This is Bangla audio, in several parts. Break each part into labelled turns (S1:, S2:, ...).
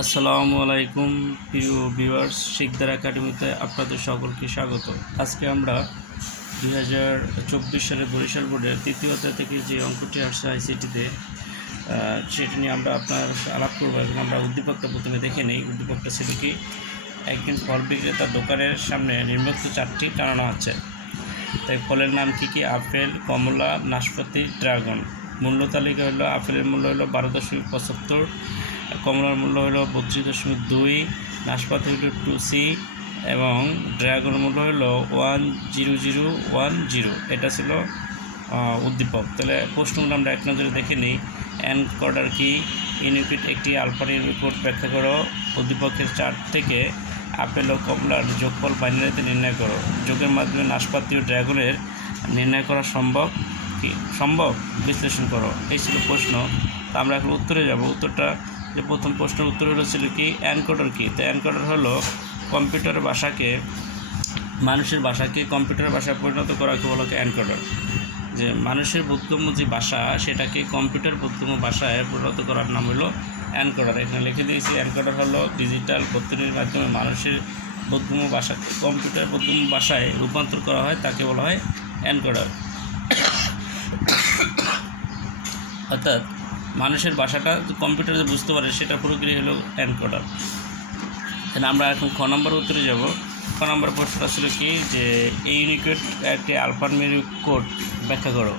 S1: আসসালামু আলাইকুম প্রিয় ভিউয়ার্স শিকদার একাডেমিতে আপনাদের সকলকে স্বাগত। আজকে আমরা দুই হাজার চব্বিশ সালে বরিশাল বোর্ডের তৃতীয় অধ্যায় থেকে যে অঙ্কটি আসছে আইসিটিতে সেটি নিয়ে আমরা আপনার আলাপ করব এবং আমরা উদ্দীপকটা প্রথমে দেখে নিই। উদ্দীপকটা ছিল কি একদিন ফল বিক্রেতার দোকানের সামনে নির্মিত চারটি টানানো আছে। তাই ফলের নাম কী কী? আপেল, কমলা, নাশপাতি, ড্রাগন। মূল্য তালিকা হলো, আপেলের মূল্য হলো বারো দশমিক পঁচাত্তর কমলার মূল্য হলো বত্রিশ দশমিক দুই, নাশপাতি হলো টু সি এবং ড্রাগন মূল্য হলো one zero zero one zero এটা ছিল উদ্দীপক। তাহলে প্রশ্নগুলো আমরা এক নজরে দেখে নিই। অ্যানকর্ডার কি? ইউনিকুইট একটি আলফানির কোড ব্যাখ্যা করো। উদ্দীপকের চার থেকে আপেল ও কমলার যোগফল বাইনারিতে নির্ণয় করো। যোগের মাধ্যমে নাশপাতি ও ড্রাগনের নির্ণয় করা সম্ভব কি? সম্ভব? বিশ্লেষণ করো। এই ছিল প্রশ্ন। তা আমরা এখন উত্তরে যাব। উত্তরটা যে প্রথম প্রশ্নের উত্তর হলো ছিল কি? অ্যানকোডার কি? তো অ্যানকোডার হলো কম্পিউটার ভাষাকে, মানুষের ভাষাকে কম্পিউটার ভাষায় পরিণত করাকে বলা অ্যানকোডার যে মানুষের বোধগম্য যে ভাষা, সেটাকে কম্পিউটার বোধগম্য ভাষায় পরিণত করার নাম হলো অ্যানকোডার এখানে লিখে দিয়েছি অ্যানকোডার হলো ডিজিটাল পদ্ধতির মাধ্যমে মানুষের বোধগম্য ভাষা কম্পিউটার বোধগম্য ভাষায় রূপান্তর করা হয়, তাকে বলা হয় অ্যানকোডার অর্থাৎ মানুষের ভাষাটা কম্পিউটারে বুঝতে পারে, সেটা পুরোপুরি হলো অ্যানকোডার তাহলে আমরা এখন খ নম্বর উত্তরে যাব। খ নম্বর প্রশ্নটা ছিল কি? যে এই ইউনিকোড একটি আলফানমেরিক কোড ব্যাখ্যা করো।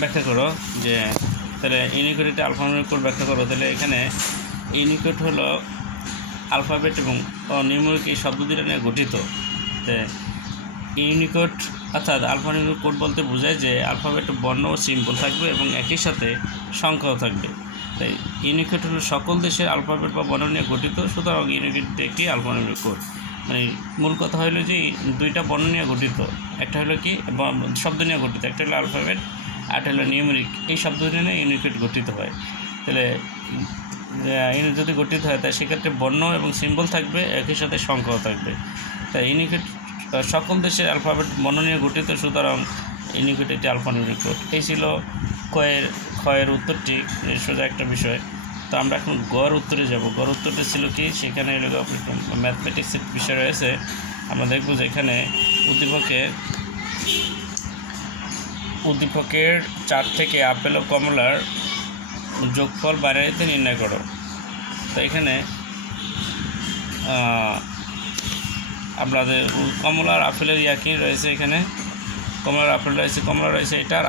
S1: ব্যাখ্যা করো যে, তাহলে ইউনিকোড একটি আলফানমেরিক কোড ব্যাখ্যা করো। তাহলে এখানে ইউনিকোড হলো আলফাবেট এবং নিউমেরিক এই শব্দ দুটো নিয়ে গঠিত। ইউনিকোড, অর্থাৎ আলফানিউমেরিক কোড বলতে বোঝায় যে আলফাবেট বর্ণ ও সিম্বল থাকবে এবং একই সাথে সংখ্যাও থাকবে। তাই ইউনিকোড হলো সকল দেশের আলফাবেট বা বর্ণ নিয়ে গঠিত, সুতরাং ইউনিকোড একটি আলফানিউমেরিক কোড। মানে মূল কথা হলো যে দুইটা বর্ণ নিয়ে গঠিত, একটা হলো কি শব্দ নিয়ে গঠিত, একটা হলো আলফাবেট আর হলো নিউমেরিক। এই শব্দ নিয়ে ইউনিকোড গঠিত হয়। তাহলে ইউনিট যদি গঠিত হয় তাই সেক্ষেত্রে বর্ণ এবং সিম্বল থাকবে, একই সাথে সংখ্যাও থাকবে। তাই ইউনিকোড সকল দেশের অ্যালফাবেট বর্ণ নিয়ে গঠিত সুতরাং ইউনিকোড একটি আলফানিউমেরিক কোড এই ছিল কয়ের ক্ষয়ের উত্তরটি সোজা একটা বিষয়। তো আমরা এখন গড় উত্তরে যাব। গড় উত্তরটা ছিল কি? সেখানে ম্যাথমেটিক্সের বিষয় রয়েছে। আমরা দেখব যে এখানে উদ্দীপকের উদ্দীপকের চার থেকে আপেল ও কমলার যোগফল বাইনারিতে নির্ণয় করো। তো এখানে আপনাদের কমলার আপেলের ইয়াকি রয়েছে এখানে। কমলার আপেল রয়েছে, কমলা রয়েছে এটা আর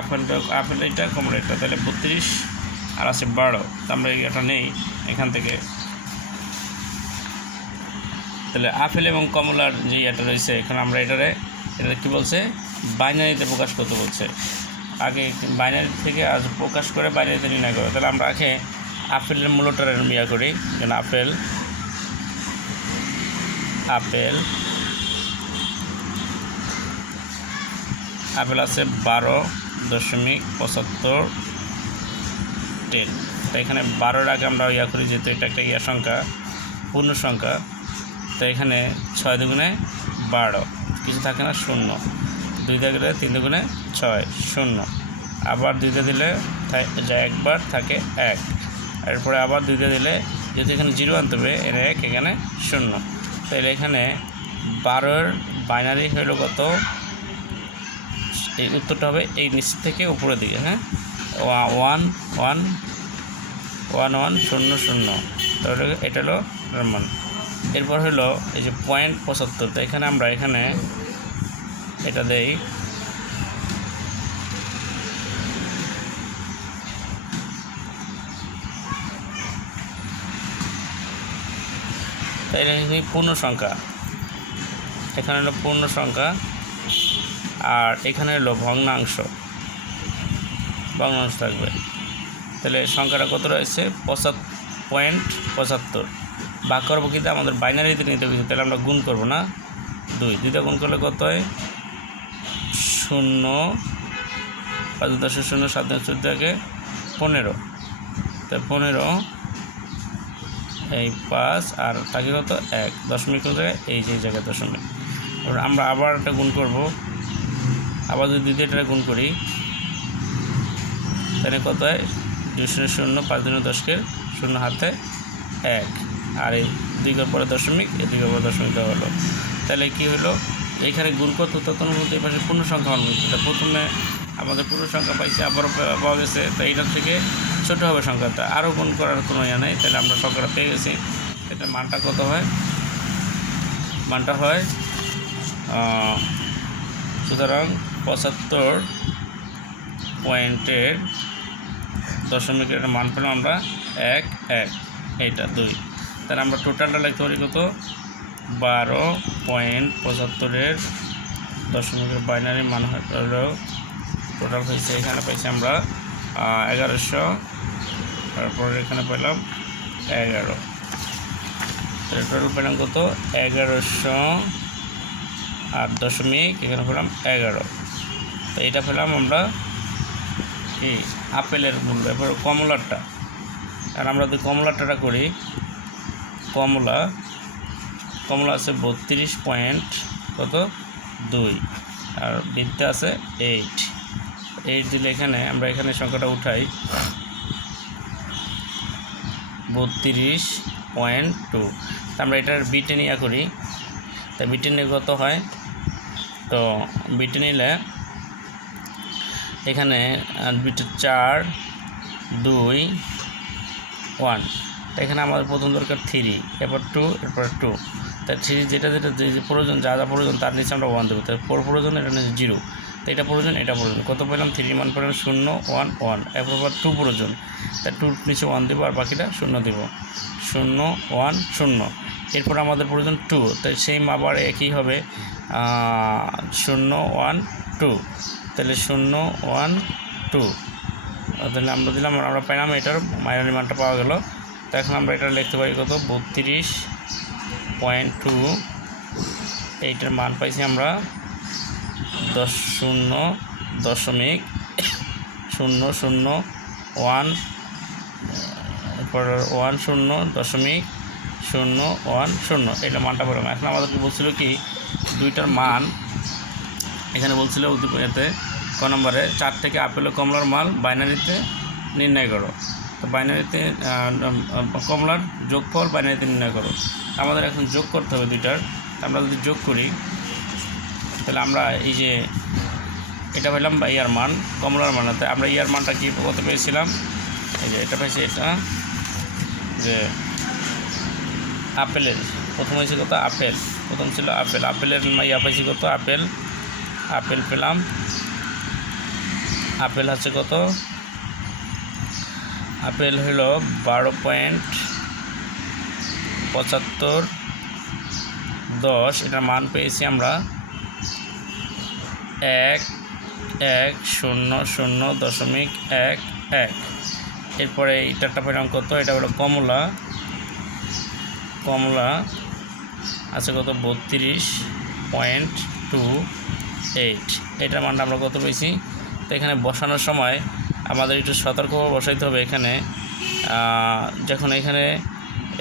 S1: আপেল আপেল এটা কমলা এটা তাহলে বত্রিশ। আর আছে বারো, তো আমরা এটা নেই এখান থেকে। তাহলে আপেল এবং কমলার যে ইয়েটা রয়েছে এখানে আমরা এটারে এটা কী বলছে? বাইনারিতে প্রকাশ করতে বলছে। আগে বাইনারি থেকে আজ প্রকাশ করে বাইনারিতে নির্ণয় করে। তাহলে আমরা আগে আপেলের মূল্যটার ইয়া করি, যেন আপেল আপেল। আপেল আছে বারো দশমিক পঁচাত্তর টেন তো এখানে বারোর আগে আমরা ইয়া করি যেহেতু এটা একটা ইয়া সংখ্যা, পূর্ণ সংখ্যা। তো এখানে ছয় দুগুণে বারো, কিছু থাকে না, শূন্য। দুই দিলে তিন দুগুণে ছয়, শূন্য। আবার দুইটা দিলে যায় একবার থাকে এক। এরপরে আবার দুইটা দিলে, যেহেতু এখানে জিরো আনতে হবে, এর এক, এখানে শূন্য। তাহলে এখানে বারোর বাইনারি হলো কত? এই উত্তরটা হবে এই নিচ থেকে উপরের দিকে হ্যাঁ? ওয়া- ওয়ান ওয়ান ওয়ান ওয়ান শূন্য শূন্য। তাহলে এটা হলো মান এরপর হলো এই যে পয়েন্ট পঁচাত্তর। তো এখানে আমরা এখানে এটা দেই এটা হচ্ছে পূর্ণ সংখ্যা। এখানে হলো পূর্ণ সংখ্যা আর এখানে হলো ভগ্নাংশ। ভগ্নাংশ থাকবে। তাহলে সংখ্যাটা কত রয়েছে? পঁচাত পয়েন্ট পঁচাত্তর। ভাগ করব কিন্তু আমাদের বাইনারিতে নিতে হবে। তাহলে আমরা গুণ করব না? দুই। দুইটা গুণ করলে কত হয়? শূন্য। পাঁচ দশ শূন্য, সাত চোদ্দ থেকে পনেরো। তাই পনেরো এই পাঁচ আর থাকে কত? এক। দশমিক জায়গায় এই যে জায়গায় দশমিক। এবার আমরা আবার একটা গুণ করব। আবার যদি দ্বিতীয়টা গুণ করি, তাহলে কত হয়? দুই শূন্য শূন্য পাঁচ দিন দশকের শূন্য হাতে এক। আর এই দুই পরে দশমিক, এই দুই পরে দশমিক দেওয়া হলো। তাহলে কি হলো? এইখানে গুণ মধ্যে এই পাশে পূর্ণ সংখ্যা অনুভূত প্রথমে আমাদের পূর্ণ সংখ্যা পাইছে, আবারও পাওয়া গেছে। তো এইটার থেকে ছোটো হবে সংখ্যাটা। আরও গুণ করার কোনো ইয়ে নেই, তাহলে আমরা সংখ্যাটা পেয়ে গেছি। এটা মানটা কত হয়? মানটা হয় সুতরাং পঁচাত্তর পয়েন্টের দশমিকের একটা মান পেলাম আমরা এক এক, এইটা দুই। তাহলে আমরা টোটালটা লিখতে পারি কত? বারো পয়েন্ট পঁচাত্তরের দশমিকের বাইনারি মান হলো টোটাল হয়েছে, এখানে পাইছি আমরা এগারোশো। তারপরে এখানে পেলাম এগারো। টোটাল পেলাম কত? এগারোশো আট দশমিক, এখানে পেলাম এগারো। তো এটা পেলাম আমরা কি? আপেলের মূল্য এবার কমলারটা আর আমরা যদি কমলারটা করি, কমলা কমলা আছে বত্রিশ পয়েন্ট কত? দুই। আর বিদ্যা আছে এইট এইট দিলে এখানে আমরা এখানে সংখ্যাটা উঠাই। বত্রিশ পয়েন্ট টু। তা আমরা এটার বিটে নিয়ে করি। তা বিটে নিয়ে কত হয়? তো বিটে নিলে এখানে বিটে চার, দুই, ওয়ান। এখানে আমাদের প্রথম দরকার থ্রি, এরপর টু এরপর টু। তা থ্রি যেটা যেটা যে প্রয়োজন, যা যা প্রয়োজন তার নিচে আমরা ওয়ান দেবো। তাই ফোর প্রয়োজন, এটা নিচে জিরো তো এটা প্রয়োজন এটা প্রয়োজন। কত পেলাম? থ্রি মান পেলাম শূন্য ওয়ান ওয়ান এরপর টু প্রয়োজন। তাই টুর নিচে ওয়ান দেবো আর বাকিটা শূন্য দেবো। শূন্য ওয়ান শূন্য। এরপর আমাদের প্রয়োজন টু তাই সেম আবার একই হবে শূন্য ওয়ান টু তাহলে শূন্য ওয়ান টু তাহলে আমরা দিলাম আমরা পেলাম এটার মাইনারি মানটা পাওয়া গেল। তো এখন আমরা এটা লিখতে পারি কত? বত্রিশ পয়েন্ট টু এইটার মান পাইছি আমরা দশ শূন্য দশমিক শূন্য শূন্য ওয়ান ওয়ান শূন্য দশমিক শূন্য ওয়ান শূন্য, এটা মানটা পেলাম এখন আমাদেরকে বলছিল কি, দুইটার মান, এখানে বলছিল উদ্দীপনাতে ক নম্বরে, চার থেকে আপেল কমলার মাল বাইনারিতে নির্ণয় করো। তো বাইনারিতে কমলার যোগফল বাইনারিতে নির্ণয় করো। আমাদের এখন যোগ করতে হবে দুইটার, আমরা যদি যোগ করি তাহলে আমরা এই যে এটা পেলাম বা ইয়ার মান, কমলার মান। আমরা ইয়ার মানটা কি কত পেয়েছিলাম? এই যে এটা পেয়েছি এটা, যে আপেলের। প্রথম হয়েছে কত আপেল, প্রথম ছিল আপেল। আপেলের ইয়া পেয়েছি কত? আপেল আপেল পেলাম। আপেল আছে কত? আপেল হলো বারো পয়েন্ট পঁচাত্তর দশ। এটার মান পেয়েছি আমরা এক এক, শূন্য শূন্য, দশমিক এক এক। এরপরে এটাটা পেলাম কত? এটা হলো কমলা। কমলা আছে কত? বত্রিশ পয়েন্ট টু এইট। এটার মানটা আমরা কত পেয়েছি? তো এখানে বসানোর সময় আমাদের একটু সতর্কভাবে বসাইতে হবে এখানে। যখন এখানে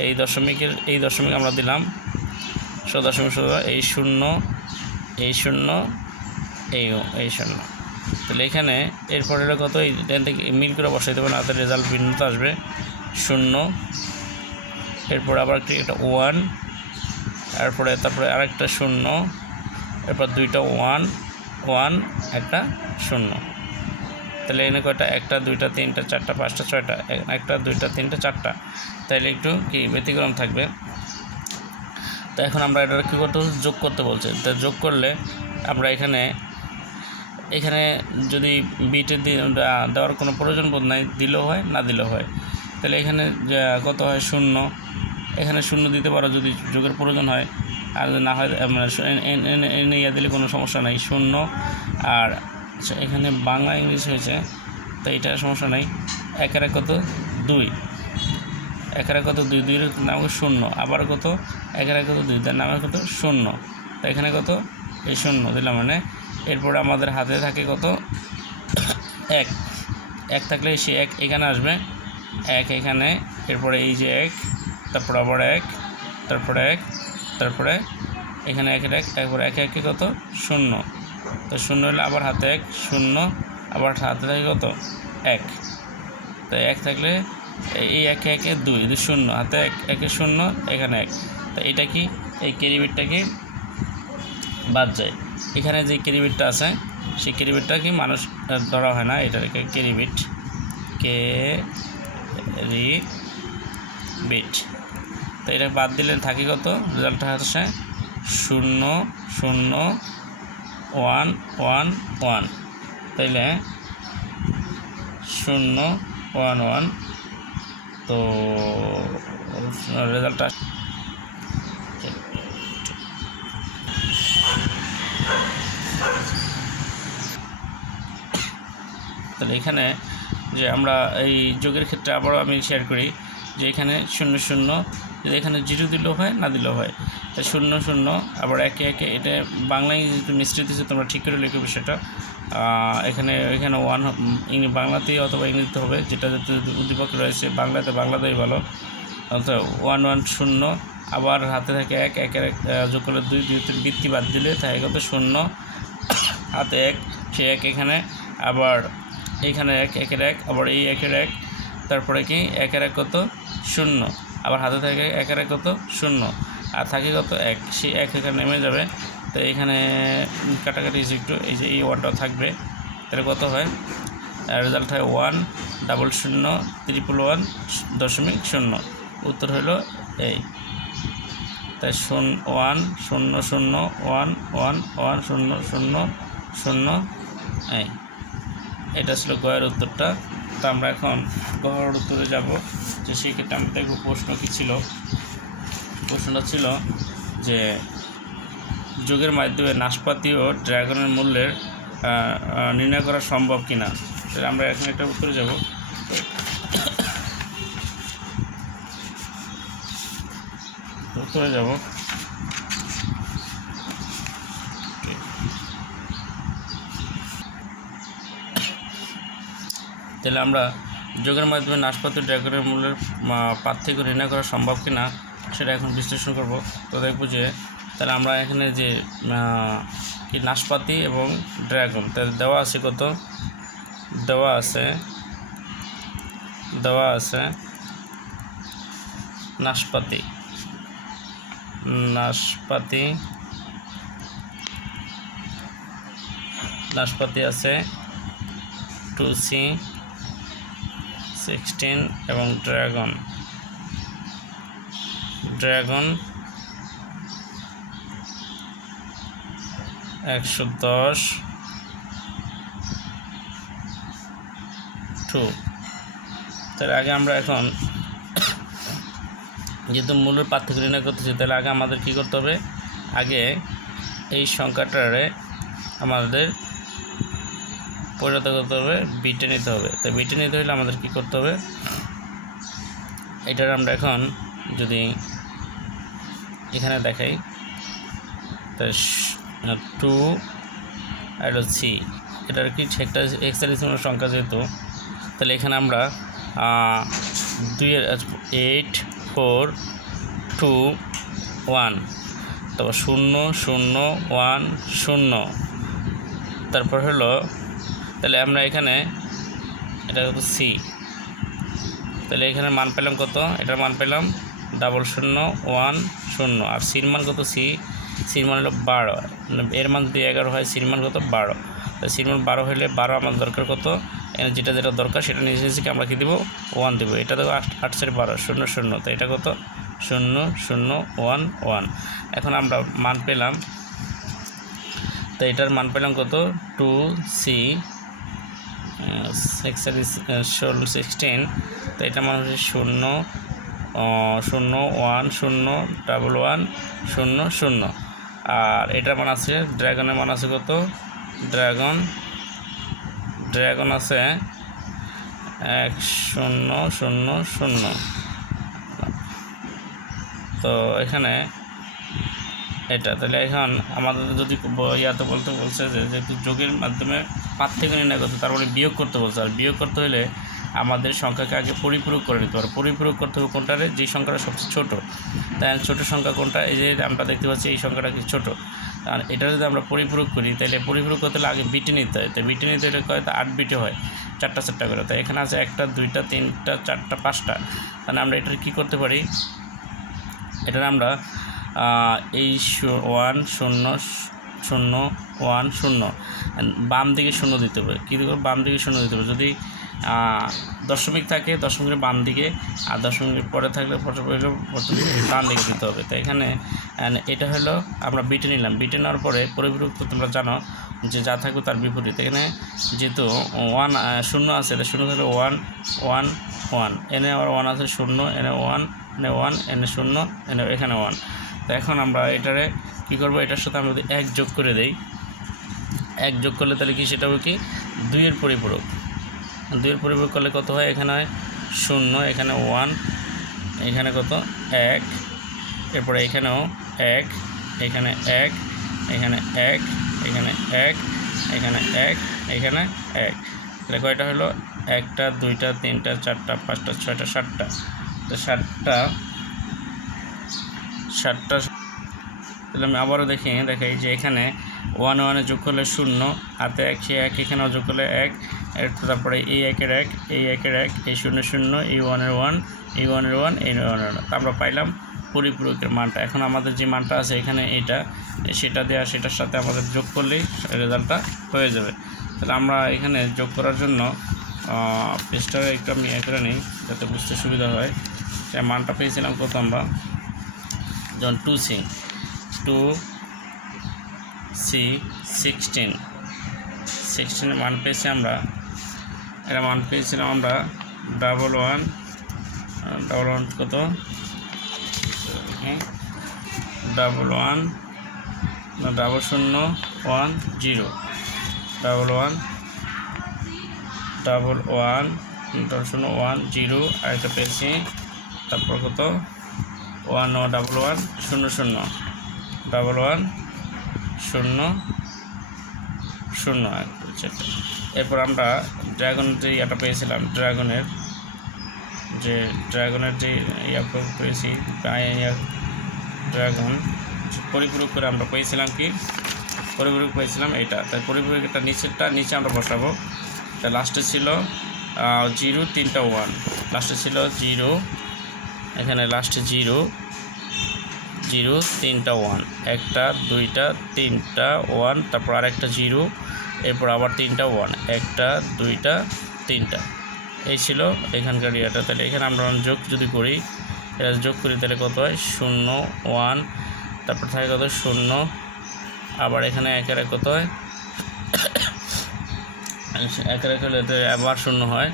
S1: এই দশমিকের, এই দশমিক আমরা দিলাম, ষোলো দশমিক শো এই শূন্য এই শূন্য এই এই শূন্য তাহলে এখানে এরপরে কত? এখান থেকে মিল করে বসাইতে হবে, না তাহলে রেজাল্ট ভিন্নতা আসবে। শূন্য। এরপর আবার একটি একটা ওয়ান তারপরে তারপরে আরেকটা শূন্য। এরপর দুইটা ওয়ান ওয়ান একটা শূন্য। তাহলে এনে কয়টা? একটা, দুইটা, তিনটা, চারটা, পাঁচটা, ছয়টা। একটা, দুইটা, তিনটা, চারটা। তাহলে একটু কি ব্যতিক্রম থাকবে। তো এখন আমরা এটা কী করতে যোগ করতে বলছে। তা যোগ করলে আমরা এখানে এখানে যদি বিটে দেওয়ার কোনো প্রয়োজন বোধ নাই দিলেও হয় না দিলেও হয়। তাহলে এখানে কত হয়? শূন্য। এখানে শূন্য দিতে পারো যদি যোগের প্রয়োজন হয়। আর না হয় মানে এন- ইয়া দিলে কোনো সমস্যা নাই শূন্য। আর আচ্ছা, এখানে বাংলা ইংলিশ হয়েছে তো এটা সমস্যা নাই। একের এক কত? দুই। একের এক কত? দুই। দুইয়ের নাম শূন্য। আবার কত? একের কত? দুই। তার নামে কত? শূন্য। তো এখানে কত? এই শূন্য দিলাম মানে এরপরে আমাদের হাতে থাকে কত? এক। এক থাকলে সে এক এখানে আসবে। এক এখানে, এরপরে এই যে এক, তারপর আবার এক, তারপরে এক, তারপরে এখানে একের এক একবার একে একে কত? শূন্য। তো শূন্য হলে আবার হাতে এক, শূন্য, আবার হাতে থাকে কত? এক। তো এক থাকলে এই একে একে দুই দুই শূন্য, হাতে এক, একে শূন্য, এখানে এক। তো এটা কি? এই ক্যারিবিটটা কি? বাদ যায়। এখানে যে ক্যারিবিটটা আছে, সেই ক্যারিবিটটা কি মানুষ ধরা হয় না, এটাকে ক্যারিবিট কে রি বিট তো এটা বাদ দিলে থাকে কত? রেজাল্টটা হচ্ছে শূন্য শূন্য, ওয়ান ওয়ান ওয়ান। তাইলে শূন্য, ওয়ান ওয়ান। তো রেজাল্টটা তাহলে এখানে যে আমরা এই যোগের ক্ষেত্রে আবারও আমি শেয়ার করি যে এখানে শূন্য শূন্য, যদি এখানে জিরো দিলেও হয়, না দিলেও হয়। তাই শূন্য শূন্য, আবার একে একে, এটা বাংলায় একটু মিশ্রিত হচ্ছে তোমরা ঠিক করে লিখো বিষয়টা। এখানে এখানে ওয়ান বাংলাতেই অথবা ইংরেজিতে হবে, যেটা যাতে উদ্দীপক রয়েছে, বাংলাতে বাংলাতেই ভালো অর্থাৎ ওয়ান ওয়ান শূন্য, আবার হাতে থাকে এক, একের এক যোগ করলে দুই দুই বৃত্তি বাদ দিলে থাকে কত শূন্য, হাতে এক, সে এক এখানে, আবার এইখানে এক, একের এক, আবার এই একের এক, তারপরে কি? একের এক কত? শূন্য। আবার হাতে থাকে একের এক কত? শূন্য। আর থাকে কত? এক। সেই এক এখানে নেমে যাবে। তো এখানে কাটাকাটি একটু এই যে এই ওয়ানটাও থাকবে। তাহলে কত হয়? রেজাল্ট হয় ওয়ান ডাবল শূন্য ত্রিপুল ওয়ান দশমিক শূন্য। উত্তর হলো এই। তাই শূন্য ওয়ান শূন্য শূন্য ওয়ান ওয়ান ওয়ান শূন্য শূন্য শূন্য, এই। এটা ছিল গয়ের উত্তরটা। তো আমরা এখন গহর উত্তরে যাব। যে সেক্ষেত্রে আমি দেখব প্রশ্ন কী ছিল। প্রশ্নটা ছিল যে যুগের মাধ্যমে নাশপাতি ও ড্রাগনের মূল্যের নির্ণয় করা সম্ভব কিনা? আমরা এখন একটা উত্তরে যাব। উত্তরে যাব। তাহলে আমরা যোগের মাধ্যমে নাশপাতি ড্রাগনের মূল্যের পার্থক্য নির্ণয় করা সম্ভব কিনা সেটা এখন বিশ্লেষণ করব। তো দেখব যে, তাহলে আমরা এখানে যে কি নাশপাতি এবং ড্রাগন তাহলে দেওয়া আছে কত? দেওয়া আছে দেওয়া আছে নাশপাতি। নাশপাতি নাশপাতি আছে টু সি সিক্সটিন এবং ড্রাগন। ড্রাগন একশো দশ। টু। তাহলে আগে আমরা এখন যেহেতু মূলের পার্থক্য নির্ণয় করতেছি, তাহলে আগে আমাদের কী করতে হবে? আগে এই সংখ্যাটারে আমাদের পরিণত করতে হবে বিটে নিতে হবে। তো বিটে নিতে হলে আমাদের কী করতে হবে? এটার আমরা এখন যদি এখানে দেখাই, তো টু আর সি এটার কি একটা এক্সালিসিমাল সংখ্যা যেহেতু, তাহলে এখানে আমরা দুই এইট ফোর টু ওয়ান তারপর শূন্য শূন্য ওয়ান শূন্য। তারপর হলো তাহলে আমরা এখানে এটা কত সি। তাহলে এখানে মান পেলাম কত? এটার মান পেলাম ডাবল শূন্য ওয়ান শূন্য। আর সির মান কত সি? সির মান হলো বারো। মানে এর মান যদি এগারো হয়, সির মান কত? বারো। তো সির মান বারো হলে বারো আমার দরকার কত? যেটা যেটা দরকার সেটা নিজে নিজেকে আমরা কী দেবো? ওয়ান দেবো। এটা দেবো আট আট চার বারো, শূন্য শূন্য। তো এটা কত? শূন্য শূন্য ওয়ান ওয়ান এখন আমরা মান পেলাম। তো এটার মান পেলাম কত? টু সি সিক্স ষোলো সিক্সটিন তো এটা মান হচ্ছে শূন্য শূন্য ওয়ান শূন্য ডাবল ওয়ান শূন্য শূন্য। আর এটার মান আছে ড্রাগনের মান আছে কত? ড্রাগন ড্রাগন আছে এক, শূন্য শূন্য শূন্য। তো এখানে এটা, তাহলে এখন আমাদের যদি ইয়াতে বলতে বলছে যে, যেহেতু যোগের মাধ্যমে পার্থক্য নির্ণয় করতে তারপরে বিয়োগ করতে বলছে। আর বিয়োগ করতে হলে আমাদের সংখ্যাকে আগে পরিপূরক করে নিতে পারব পরিপূরক করতে হবে কোনটারে? যে সংখ্যাটা সবচেয়ে ছোটো। তাই ছোটো সংখ্যা কোনটা? এই যে আমরা দেখতে পাচ্ছি এই সংখ্যাটা কি ছোটো। আর এটা যদি আমরা পরিপূরক করি, তাহলে পরিপূরক করতে হলে আগে বিটে নিতে হয়। তাই বিটে নিতে হলে কয়? তো আট বিটে হয়, চারটা চারটা করে। তাই এখানে আছে একটা, দুইটা, তিনটা, চারটা, পাঁচটা। তাহলে আমরা এটার কী করতে পারি? এটার আমরা এই ওয়ান, শূন্য শূন্য, ওয়ান, শূন্য। বাম দিকে শূন্য দিতে হবে। কী দেবো বাম দিকে শূন্য দিতে হবে। যদি দশমিক থাকে, দশমিকের বাম দিকে, আর দশমিকের পরে থাকলে ডান দিকে দিতে হবে। তো এখানে এটা হলো আমরা বিটে নিলাম। বিটে নেওয়ার পরে পরিবৃত্ত তোমরা জানো যে যা থাকবে তার বিপরীত। এখানে যেহেতু ওয়ান শূন্য আছে এটা শূন্য থাকলে ওয়ান ওয়ান ওয়ান এনে আবার ওয়ান আছে, শূন্য, এনে ওয়ান এনে ওয়ান এনে শূন্য, এনে এখানে ওয়ান তো এখন আমরা এটারে কী করব? এটার সাথে আমরা যদি এক যোগ করে দেই, এক যোগ করলে তাহলে কি সেটা হবে কি? দুইয়ের পরিপূরক। দুইয়ের পরিপূরক করলে কত হয়? এখানে হয় শূন্য, এখানে ওয়ান এখানে কত? এক, এরপরে এখানেও এক, এখানে এক এখানে এক এখানে এক এখানে এক এখানে এক। তাহলে কয়টা হলো? একটা, দুইটা, তিনটা, চারটা, পাঁচটা, ছয়টা, সাতটা। তো সাতটা সাতটা তাহলে আমি আবারও দেখি, দেখাই যে এখানে ওয়ান ওয়ানে যোগ করলে শূন্য, হাতে এক, সে এক, এখানেও যোগ করলে এক তারপরে এই একের এক, এই একের এক, এই শূন্য শূন্য, এই ওয়ানের ওয়ান এই ওয়ানের ওয়ান এই ওয়ানের ওয়ান তা আমরা পাইলাম পরিপূরকের মানটা। এখন আমাদের যে মানটা আছে এখানে এটা, সেটা দেওয়া সেটার সাথে আমাদের যোগ করলেই রেজাল্টটা হয়ে যাবে। তাহলে আমরা এখানে যোগ করার জন্য পেজটা একটু আমি এ করে নিই, যাতে বুঝতে সুবিধা হয়। মানটা পেয়েছিলাম কত আমরা যেমন two C two C sixteen সিক্সটিনের মান পেয়েছি আমরা। এটা মান পেয়েছিলাম আমরা ডাবল ওয়ান ডাবল ওয়ান কত? ডাবল ওয়ান ডাবল শূন্য one zero double one double one double শূন্য ওয়ান জিরো আর একটা পেয়েছি। তারপর কত? ওয়ান ও ডাবল ওয়ান শূন্য শূন্য ডাবল ওয়ান শূন্য শূন্য এক এরপর আমরা ড্রাগনের যে ইয়াটা পেয়েছিলাম ড্রাগনের যে ড্রাগনের যে ইয়া পেয়েছি ড্রাগন পরিপূরক করে আমরা পেয়েছিলাম কি? পরিপূরক পেয়েছিলাম এটা। তাই পরিপূরকটা নিচেরটা, নিচে আমরা বসাবো। তা লাস্টে ছিল জিরো তিনটা ওয়ান লাস্টে ছিল জিরো এখানে লাস্টে জিরো জিরো, তিনটা ওয়ান একটা, দুইটা, তিনটা ওয়ান তারপর আরেকটা জিরো, এরপর আবার তিনটা ওয়ান একটা, দুইটা, তিনটা। এই ছিল এখানকার ইয়েটা। তাহলে এখানে আমরা যোগ যদি করি এটা যোগ করি তাহলে কত হয়? শূন্য ওয়ান তারপর থাকে কত? শূন্য। আবার এখানে একের এক কত হয়? একের এক হলে আবার শূন্য হয়।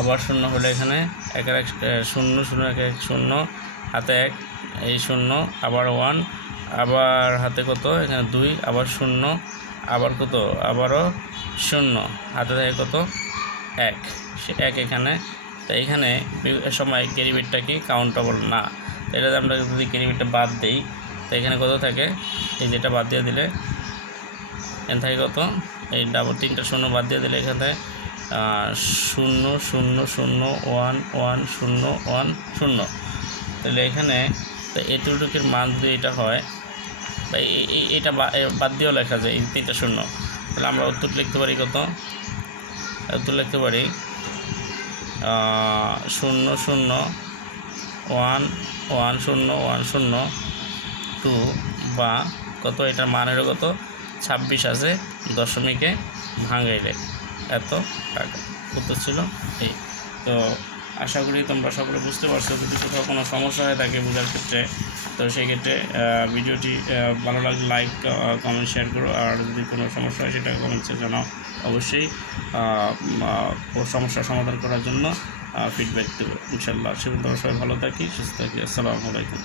S1: আবার শূন্য হলে এখানে একের এক শূন্য শূন্য, এক এক, শূন্য, হাতে এক। এই শূন্য, আবার ওয়ান আবার হাতে কত? এখানে দুই, আবার শূন্য, আবার কত? আবারও শূন্য, হাতে থাকে কত? এক। সে এক এখানে। তো এখানে সময় ক্যারিবিটটা কি? কাউন্টেবল না। তো এটা আমরা যদি ক্যারিবিটটা বাদ দিই, তো এখানে কত থাকে? এই যেটা বাদ দিয়ে দিলে, এখান থাকে কত? এই ডাবল তিনটা শূন্য বাদ দিয়ে দিলে এখানে শূন্য শূন্য শূন্য ওয়ান ওয়ান শূন্য ওয়ান শূন্য। তাহলে এখানে তো এটুটুকের মান যদি এটা হয়, বা এটা বাদ দিয়েও লেখা যায়, এই তিনটা শূন্য। তাহলে আমরা উত্তর লিখতে পারি কত? উত্তর লিখতে পারি শূন্য শূন্য, ওয়ান ওয়ান, শূন্য ওয়ান, শূন্য, টু, বা কত? এটার মানেরও কত? ছাব্বিশ আছে, দশমিকে ভাঙাইলে এত টাকা। উত্তর ছিল এই। তো আশা করি তোমরা সকলে বুঝতে পারছ যদি কোথাও কোনো সমস্যা হয়ে থাকে বোঝার ক্ষেত্রে। তো সেক্ষেত্রে ভিডিওটি ভালো লাগলে লাইক কমেন্ট শেয়ার করো। আর যদি কোনো সমস্যা হয় সেটা কমেন্টসে জানাও অবশ্যই সমস্যার সমাধান করার জন্য ফিডব্যাক দেবো। ইনশাল্লাহ সে সবাই ভালো থাকি, সুস্থ থাকি। আসসালামু আলাইকুম।